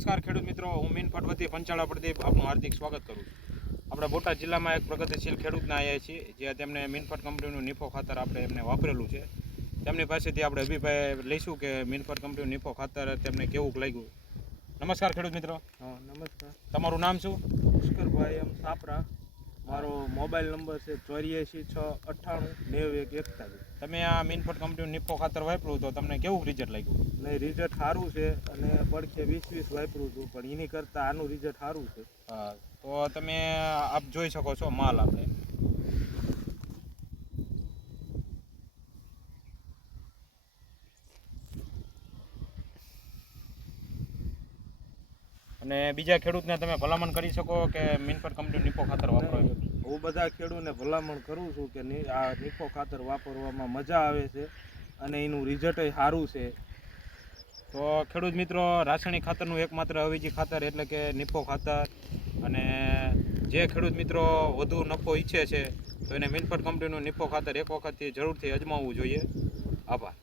નમસ્કાર ખેડૂત મિત્રો, હું મીનફટ વતી પંચાળા પ્રદીપ આપનું હાર્દિક સ્વાગત કરું છું. આપણે બોટાદ જિલ્લામાં એક પ્રગતિશીલ ખેડૂતને આવ્યા છીએ, જે તેમને મીનફટ કંપનીનું નિફો ખાતર આપણે એમને વાપરેલું છે. તેમની પાસેથી આપણે અભિપ્રાય લઈશું કે મીનફટ કંપનીનું નિફો ખાતર તેમને કેવું લાગ્યું. નમસ્કાર ખેડૂત મિત્રો. નમસ્કાર. તમારું નામ શું? પુષ્કરભાઈ એમ સાપરા. મારો મોબાઈલ નંબર છે 84 698 91 41. તમે આ મીનફટ કંપનીનું નિફો ખાતર વાપર્યું તો તમને કેવું રિઝલ્ટ લાગ્યું? નહીં, રિઝલ્ટ સારું છે અને પડખે 20 વાપર્યું હતું, પણ એની કરતાં આનું રિઝલ્ટ સારું છે. હા, તો તમે આપ જોઈ શકો છો માલ આપણે. અને બીજા ખેડૂતને તમે ભલામણ કરી શકો કે મીનફટ કંપનીનું નિફો ખાતર વાપરો. હું બધા ખેડૂતને ભલામણ કરું છું કે આ નિફો ખાતર વાપરવામાં મજા આવે છે અને એનું રિઝલ્ટ સારું છે. તો ખેડૂત મિત્રો, રાસાયણિક ખાતરનું એકમાત્ર અવેજી ખાતર એટલે કે નિફો ખાતર. અને જે ખેડૂત મિત્રો વધુ નફો ઈચ્છે છે તો એને મીનફટ કંપનીનું નિફો ખાતર એક વખતથી જરૂરથી અજમાવવું જોઈએ. આભાર.